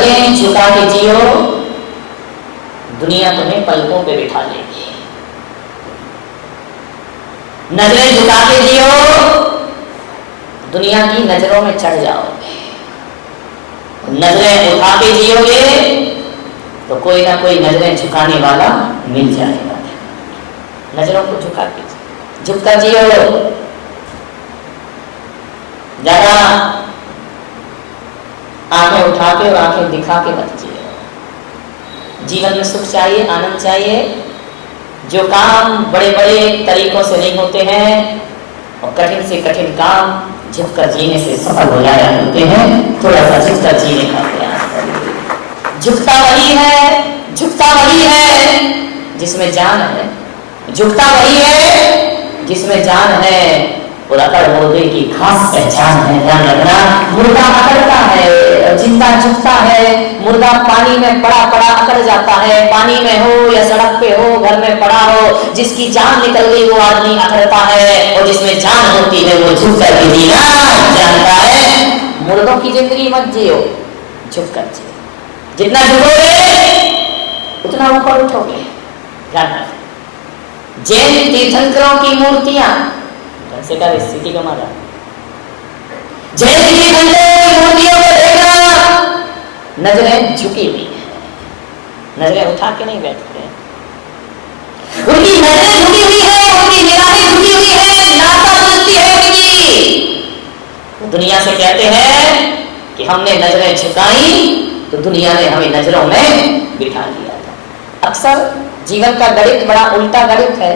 नजरें झुका के जियो, दुनिया तुम्हें पलकों पे बिठा लेगी। नजरें झुका के जियो, दुनिया की नजरों में चढ़ जाओगे। नजरें उठा के जियोगे तो कोई ना कोई नजरें झुकाने वाला मिल जाएगा। नजरों को झुका के झुककर जियो, ज्यादा आंखें उठा के और आंखें दिखा के मत जियो। जीवन में सुख चाहिए, आनंद चाहिए। जो काम बड़े बड़े तरीकों से नहीं होते हैं और कठिन से कठिन काम झुककर जीने से सफल हो जाया करते हैं। थोड़ा सा झुककर जीने का प्रयास करिए। झुकता वही है जिसमें जान है, झुकता वही है जिसमें जान है। और अकड़ मुर्दे की खास पहचान है, ध्यान रखना। मुर्दा अकड़ता है, जिंदा झुकता है। मुर्दा पानी में पड़ा पड़ा अकड़ जाता है, पानी में हो या सड़क पे हो, घर में पड़ा हो। जिसकी जान निकल गई वो आदमी अकड़ता है, और जिसमें जान होती है वो झुक कर के जीना जानता है। मुर्दों की जिंदगी मत जियो, झुक कर जियो। जितना झुकोगे उतना ऊपर उठोगे। ध्यान रखना। जैन तीर्थंकरों की मूर्तियां से का स्थिति का मारा, जैन तीर्थंकरों की मूर्तियों को देखना, नजरें झुकी हुई है, नजरें उठा के नहीं बैठते। उनकी नजरें झुकी हुई है, उनकी निगाहें झुकी हुई है, नाता दृष्टि है उनकी। वो दुनिया से कहते हैं कि हमने नजरें झुकाई तो दुनिया ने हमें नजरों में बिठा दिया था। अक्सर जीवन का गणित बड़ा उल्टा गणित है।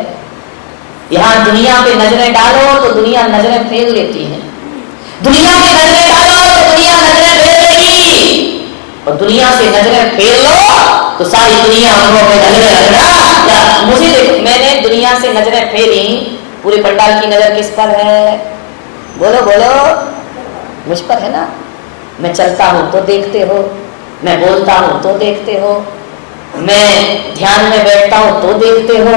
यहाँ दुनिया पे नजरें डालो तो दुनिया नजरें फेर लेती है, दुनिया पे नजरें डालो तो दुनिया नजरें फेर लेगी, और दुनिया से नजरें फेर लो तो सारी दुनिया हम पे नजरें रखना। मुझे देखो, मैंने दुनिया से नजरें फेरी, पूरे पंडाल की नजर किस पर है? बोलो बोलो, मुझ पर है ना। मैं चलता हूँ तो देखते हो, मैं बोलता हूँ तो देखते हो, मैं ध्यान में बैठता हूँ तो देखते हो,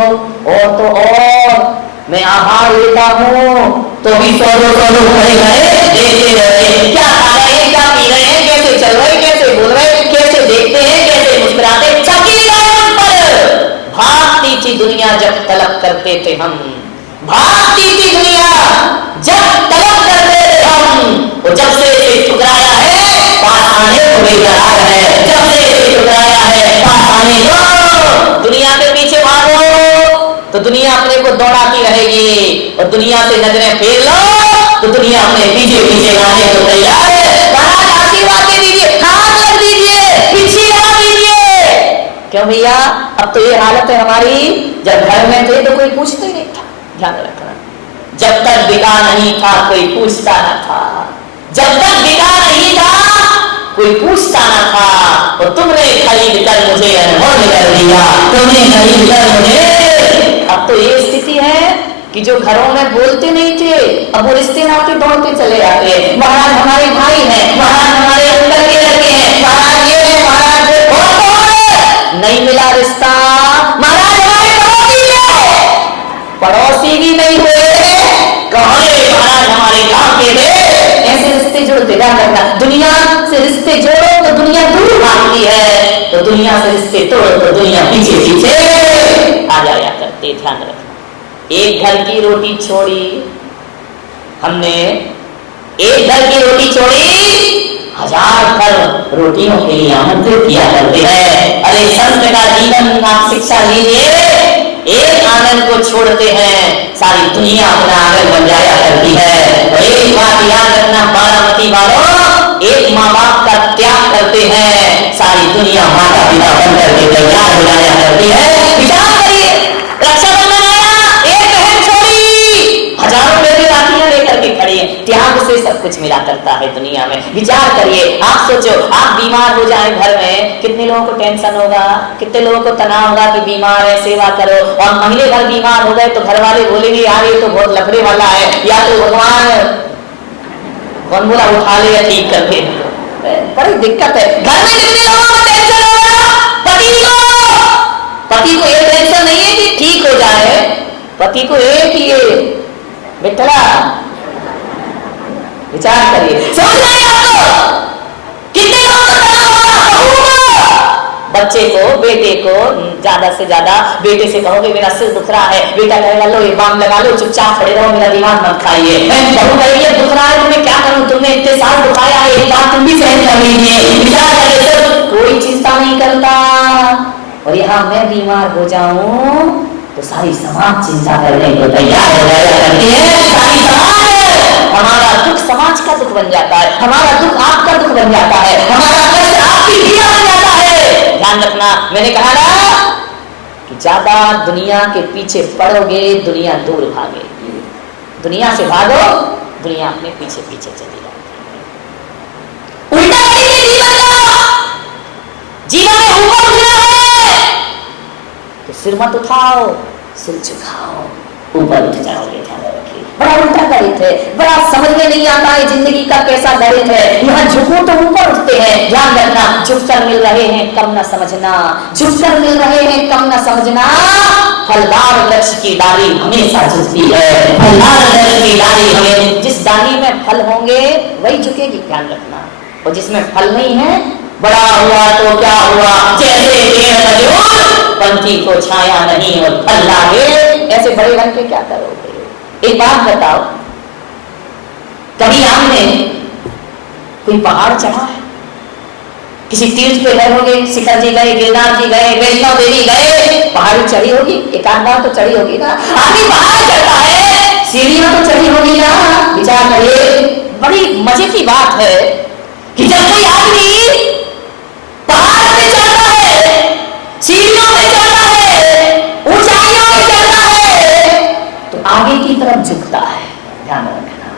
और तो और मैं आहार लेता हूँ तो भी सोलो सोलो खड़े खड़े देखते रहते हैं। क्या खा रहे हैं, क्या पी रहे हैं, कैसे चल रहे हैं, कैसे बोल रहे हैं, कैसे देखते हैं, कैसे मुस्कुराते हैं। भागती थी दुनिया जब तलब करते थे हम, भागती थी दुनिया जब तलब करते थे हम। और जब से इसे ठुकराया है पास आने को बेकरार है, जब से इसे ठुकराया है पास आने को। दुनिया के पीछे भागो तो दुनिया अपने को दौड़ाती रहेगी, और दुनिया से नजरें फेर लो तो दुनिया अपने पीछे पीछे आने को तैयार है। महाराज आशीर्वाद दे दीजिए, हाथ लग दीजिए, पीछे लगा दीजिए। क्यों भैया, अब तो ये हालत है हमारी। जब घर में थे तो कोई पूछता ही नहीं था। ध्यान रखना, जब तक बिका नहीं था कोई पूछता ना था, जब तक बिका नहीं था कोई पूछता ना था। और तुमने खरीद कर मुझे अनमोल कर दिया, तुमने खरीद कर मुझे। अब तो ये स्थिति है कि जो घरों में बोलते नहीं थे, अब वो रिश्ते नाते दौड़ते चले आते हैं। महाराज हमारे भाई हैं, महाराज हमारे अंदर के लड़के हैं, महाराज ये है, महाराज नहीं मिला रिश्ता, महाराज हमारे पड़ोसी है, पड़ोसी भी नहीं हुए, कहाँ महाराज हमारे गांव के थे। ऐसे रिश्ते जोड़ते, ध्यान रखना। दुनिया से रिश्ते जोड़ो तो दुनिया दूर भागती है, तो दुनिया से रिश्ते तोड़ो तो दुनिया पीछे पीछे आ जाया करते। ध्यान रखना। एक घर की रोटी छोड़ी हमने, एक घर की रोटी छोड़ी, 1000 घर रोटियों के लिए आमंत्रित किया करते हैं। अरे संत का जीवन आप शिक्षा लीजिए, एक आंगन को छोड़ते हैं सारी दुनिया अपना आंगन बन जाया करती है। और एक बात याद रखना बारामती वालों, एक माँ बाप का त्याग करते हैं सारी दुनिया माता पिता बन करके तैयार हो जाया करती है। विचार करिए, रक्षाबंधन आया, एक बहन छोड़ी, हजारों बेटे राखियां लेकर के खड़ी है। त्याग से सब कुछ मिला करता है दुनिया में। विचार करिए, आप सोचो, आप बीमार हो जाए घर में, कितने लोगों को टेंशन होगा, कितने लोगों को तनाव होगा कि बीमार है, सेवा करो। और महीने भर बीमार हो गए तो घर वाले बोलेंगे यार ये तो बहुत लफड़े वाला है, या तो भगवान कौन बोला उठा ले या ठीक कर दे। बड़ी दिक्कत है। घर में कितने लोगों को टेंशन होगा? पति को ये टेंशन नहीं है कि ठीक हो जाए, पति को एक ही बेटा। विचार करिए, समझ रहे हैं आपको? कितने लोगों को तनाव होगा? बच्चे को, बेटे को ज्यादा से ज्यादा बेटे से कहोगे मेरा सिर दुख रहा है, बेटा कहेगा लो ये बाम लगा लो, चुपचाप खड़े रहो, मेरा दिमाग मत खाइए। बहू कहेगी दुख रहा है तुम्हें, क्या करूं, तुमने इतने साल दुखाया है, एक बात तुम भी सहन कर लीजिए। विचार करिए, कोई चिंता नहीं करता। और यहाँ मैं बीमार हो जाऊं तो सारी समाज चिंता करने को तैयार हो जाया करती है। सारी समाज, हमारा दुख समाज का दुख बन जाता है, हमारा दुख आपका दुख बन जाता है, हमारा कष्ट आपकी पीड़ा बन जाता है। ध्यान रखना, मैंने कहा ना कि ज्यादा दुनिया के पीछे पड़ोगे दुनिया दूर भागेगी। दुनिया से भागो, दुनिया अपने पीछे पीछे चली जाती है। उल्टा करिए जीवन का, जीवन में ऊपर उठना है तो सिर मत उठाओ, सिर झुकाओ, ऊपर उठ जाओगे। ध्यान रखिए, बड़ा उल्टा गणित है, बड़ा समझ में नहीं आता है जिंदगी का कैसा गणित है। यहाँ झुको तो ऊपर उठते हैं। ध्यान रखना, झुककर मिल रहे हैं कम न समझना, झुककर मिल रहे हैं कम न समझना। फलदार वृक्ष की डाली हमेशा झुकती है, फलदार वृक्ष की डाली हमें, जिस डाली में फल होंगे वही झुकेगी। ध्यान रखना, और जिसमें फल नहीं है, बड़ा हुआ तो क्या हुआ, जैसे पेड़ खजूर, पंछी को छाया नहीं और फल लागे, ऐसे बड़े बन के क्या करोगे। एक बात बताओ, कभी आपने कोई पहाड़ चढ़ा है, किसी तीर्थ पे गए होंगे, शिखर जी गए, गिरनार जी गए, वैष्णो देवी गए, पहाड़ी चढ़ी होगी, एक आध बार तो चढ़ी होगी ना। आदमी पहाड़ चढ़ता है, सीढ़ियां तो चढ़ी होगी ना। विचार करिए, बड़ी मजे की बात है कि जब कोई आदमी पहाड़ पे चढ़ता है, सीढ़ियों पे चढ़ता है, ऊंचाइयों पे चढ़ता है, तो आगे की तरफ झुकता है। ध्यान रखना,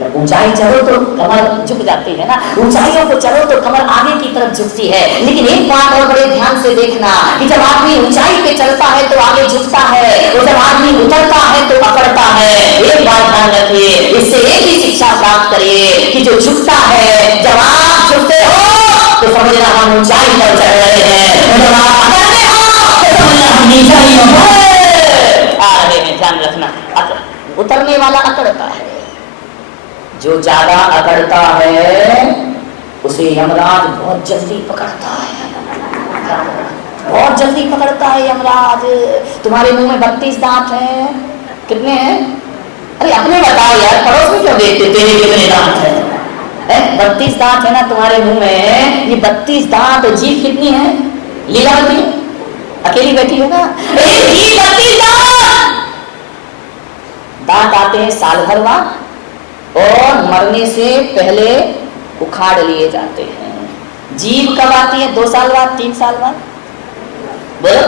जब ऊंचाई चढ़ो तो कमर झुक जाती है ना, ऊंचाइयों को चढ़ो तो कमर आगे की तरफ झुकती है। लेकिन एक बात और बड़े ध्यान से देखना कि जब आदमी ऊंचाई पे चढ़ता है तो आगे झुकता है, और जब आदमी उतरता है तो अकड़ता है। एक बात ध्यान रखिए, इससे एक ही शिक्षा प्राप्त करिए कि जो झुकता है, जब आप झुकते हो तो समझना हम ऊंचाई पर चढ़ रहे हैं, जब आप अकड़ते हो तो समझना हम नीचाइयों पर आ रहे हैं। ध्यान रखना, उतरने वाला अकड़ता है, जो ज्यादा अकड़ता है उसे यमराज बहुत जल्दी पकड़ता है, बहुत जल्दी पकड़ता है यमराज। तुम्हारे मुंह में 32 दांत हैं, कितने हैं? अरे अपने बताओ यार, पड़ोस में क्यों देखते, तेरे कितने दांत हैं? 32 दांत है ना तुम्हारे मुंह में, ये 32 दांत, जीभ कितनी है? लीलावती अकेली बैठी है ना, जीभ 32 दांत आते हैं साल भर बाद, और मरने से पहले उखाड़ लिए जाते हैं। जीभ कब आती है? 2 साल बाद, 3 साल बाद? बोलो,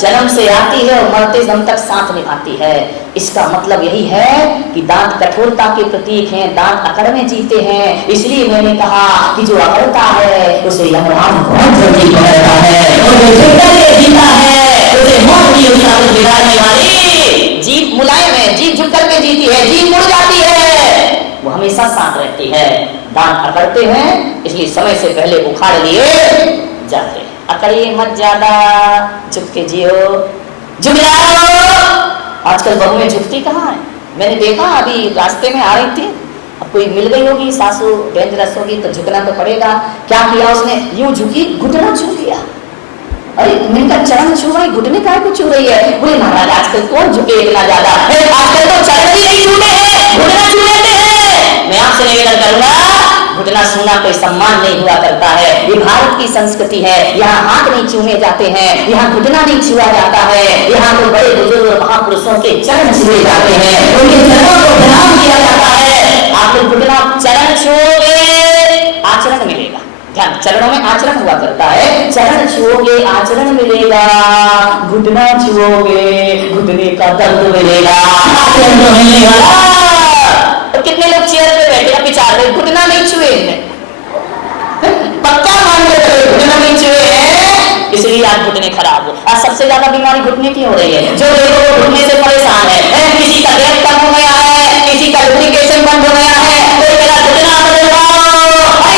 जन्म से आती है और मरते दम तक साथ निभाती है। इसका मतलब यही है कि दांत कठोरता के प्रतीक हैं, दांत अकड़ में जीते हैं। इसलिए मैंने कहा कि जो अकड़ता है उसे यमराज बहुत जल्दी पकड़ता है, और जो झुकता है जीता है उसे मौत भी उसका कुछ बिगाड़ने वाली। जीभ मुलायम है, जीभ झुक करके जीती है, जीभ मुड़ जाती है, वो हमेशा साथ रहती है। दांत अकड़ते हैं, इसलिए समय से पहले उखाड़ लिए जाते हैं। अकड़िए मत ज्यादा, झुक के जियो, झुक जाओ। आजकल बहू में झुकती कहाँ है? मैंने देखा अभी रास्ते में आ रही थी, अब कोई मिल गई होगी, सासू डेंजरस होगी तो झुकना तो पड़ेगा। क्या किया उसने? यूं झुकी, घुटना छू लिया। अरे मैंने कहा चरण छू रही, घुटने काहे को छू रही है? बोले महाराज आजकल कौन झुके इतना ज्यादा, आजकल तो चरण भी नहीं छूते हैं, घुटना छू लेते हैं। मैं आपसे निवेदन करूंगा, घुटना छूना कोई सम्मान नहीं हुआ करता है। ये भारत की संस्कृति है, यहाँ हाथ नहीं छूने जाते हैं, यहाँ घुटना नहीं छुआ जाता है, यहाँ तो बड़े बुजुर्ग महापुरुषों के चरण छुए जाते हैं, उनके चरणों को प्रणाम किया जाता है। आप लोग घुटना चरण छुओगे, आचरण मिलेगा। ध्यान, चरणों में आचरण हुआ करता है, चरण छुओगे आचरण मिलेगा, घुटना छुओगे घुटने का दर्द मिलेगा, आचरण तो मिलेगा। तो कितने लोग चेयर पे बैठे विचार रहे, घुटना नहीं छुए, पक्का मान के घुटना नहीं छुए हैं, इसलिए आज घुटने खराब हो। आज सबसे ज्यादा बीमारी घुटने की हो रही है। जो देखो घुटने से परेशान है, किसी का गैस कम हो गया है, किसी का लुब्रिकेशन बंद हो गया है, कोई मेरा घुटना बदलवाओ,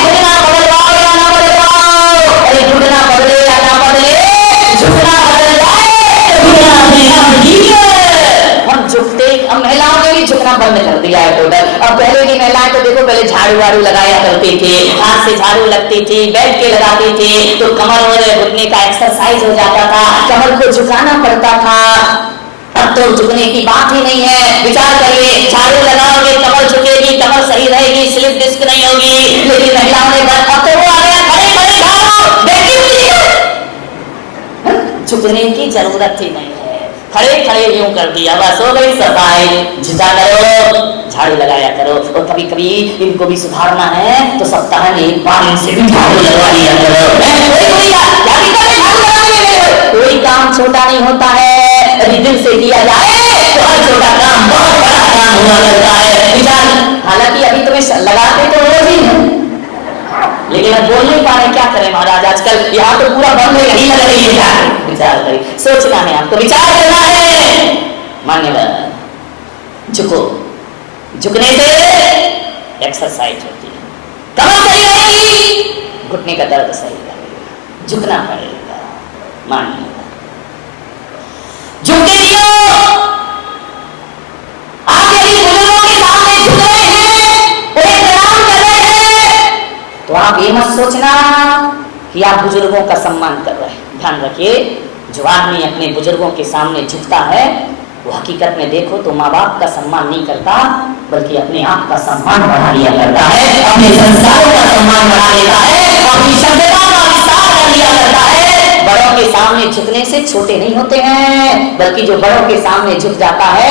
घुटना बदलवाओ या ना बदलवाओ, अरे घुटना बदले या ना बदले, झुकना बदल जाए तो घुटना अपने आप गिरे। हम झुकते, अब महिलाओं ने भी झुकना बंद कर दिया है टोटल। अब पहले की महिलाएं तो देखो पहले झाड़ू वाड़ू लगाया करती करती थी, हाथ से झाड़ू लगती थी, बैठ के लगाती थी तो कमर और घुटने का एक्सरसाइज हो जाता था, कमर को झुकाना पड़ता था। अब तो झुकने की बात ही नहीं है। विचार करिए, झाड़ू लगाओगे कमर झुकेगी, कमर सही रहेगी, स्लिप डिस्क नहीं होगी। लेकिन महिलाओं ने अब तो वो आ गया, खड़े खड़े झाड़ू बैठी हुई है, झुकने की जरूरत ही नहीं है, खड़े खड़े यूं कर दिया, बस हो गई सफाई। झुका करो, झाड़ू लगाया करो। और कभी कभी इनको भी सुधारना है तो सप्ताह में एक बार इनसे भी झाड़ू लगवा लिया करो। कोई काम छोटा नहीं होता है, यदि दिल से किया जाए तो हर छोटा काम बहुत बड़ा काम हुआ करता है। विचार, हालांकि अभी तुम्हें लगाते तो रोज ही है, लेकिन अब बोल नहीं पा रहे, क्या करें महाराज, आजकल यहाँ तो पूरा बंद है, यही लग रही है। क्या विचार करें, सोचना है आपको, विचार करना है। मान्यवर, झुको, झुकने से एक्सरसाइज होती है, कमर सही रहेगी, घुटने का दर्द सही रहेगा, झुकना पड़ेगा। मानिए, झुकते दियो। आप यदि बुजुर्गों के सामने झुक रहे हैं, उन्हें प्रणाम कर रहे हैं, तो आप ये मत सोचना कि आप बुजुर्गों का सम्मान कर रहे हैं। ध्यान रखिए, जो आदमी अपने बुजुर्गों के सामने झुकता है वो हकीकत में देखो तो माँ बाप का सम्मान नहीं करता, बल्कि अपने आप का सम्मान बढ़ा लिया करता है, अपने संस्कारों का सम्मान बढ़ा लेता है, अपनी सभ्यता का विस्तार कर लिया करता है। बड़ों के सामने झुकने से छोटे नहीं होते हैं, बल्कि जो बड़ों के सामने झुक जाता है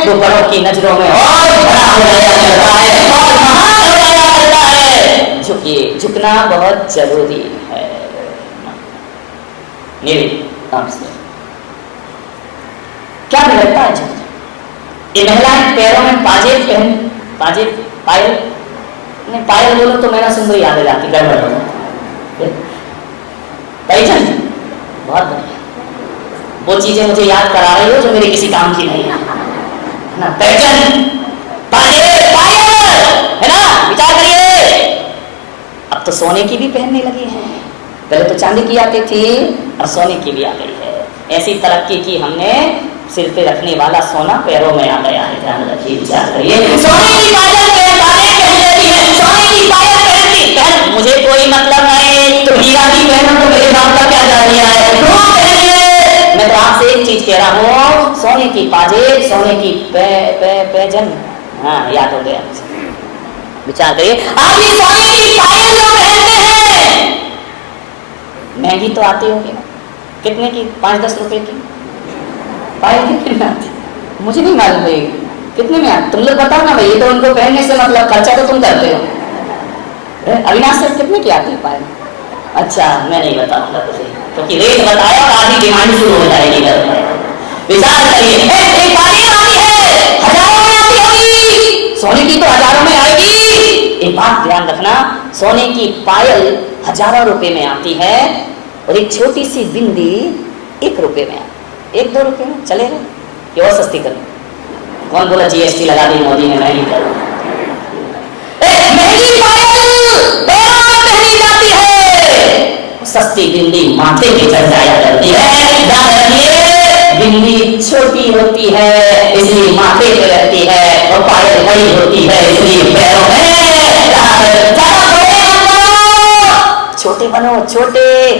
वो बड़ों की नजरों में और बड़ा हो जाया करता है और महान हो जाया करता है। झुकिए, झुकना बहुत जरूरी है। मेरे आपसे क्या बिगड़ता है झुक? ये महिलाएं पैरों में पाजेब पहन, पाजेब पायल नहीं, पायल बोलो तो मेरा सुंदर याद आ जाती, गड़बड़ हो जाती। बहुत बढ़िया, वो चीजें मुझे याद करा रही हो जो मेरे किसी काम की नहीं है ना। पैजन, पाजेब, पायल, है ना। विचार करिए, अब तो सोने की भी पहनने लगी है, पहले तो चांदी की आती थी, अब सोने की भी आ गई है। ऐसी तरक्की की हमने, सिर पे रखने वाला सोना पैरों में आ गया है। ध्यान रखिए, विचार करिए। सोने की पायल पहन लेती है, सोने की पायल पहनती पहन, मुझे कोई मतलब नहीं, तो हीरा की पहनो तो मेरे बाप का क्या जा रहा है, मैं तो आपसे एक चीज कह रहा हूँ, सोने की पाजेब, सोने की पैजन, हाँ याद हो गया। विचार करिए, आप ये सोने की पायल जो पहनते हैं, महंगी तो आती होगी ना, कितने की, 5-10 रुपए की पायल कितने में आती, मुझे नहीं मालूम भाई कितने में आती, तुम लोग बताओ ना भाई। ये तो उनको पहनने से मतलब, खर्चा तो तुम करते हो। अविनाश सर कितने की आती है पायल? अच्छा, मैं नहीं बताऊंगा तुझे, क्योंकि रेट बताया और आधी डिमांड शुरू हो जाएगी घर में। विचार करिए, एक पायल आती है, हजारों में आती होगी, सोने की तो हजारों में आएगी। एक बात ध्यान रखना, सोने की पायल हजारों रुपए में आती है और एक छोटी सी बिंदी 1 रुपए में, 1-2 रुपए में चलेगा, ये और सस्ती करें। कौन बोला जीएसटी लगा दी मोदी ने? महंगी कर, महंगी पायल पैरों में पहनी जाती है, सस्ती बिंदी माथे पे चढ़ जाया करती है। ध्यान रखिए, बिंदी छोटी होती है इसलिए माथे पे रहती है, और पायल बड़ी होती है इसलिए पैरों में। छोटे बनो, छोटे।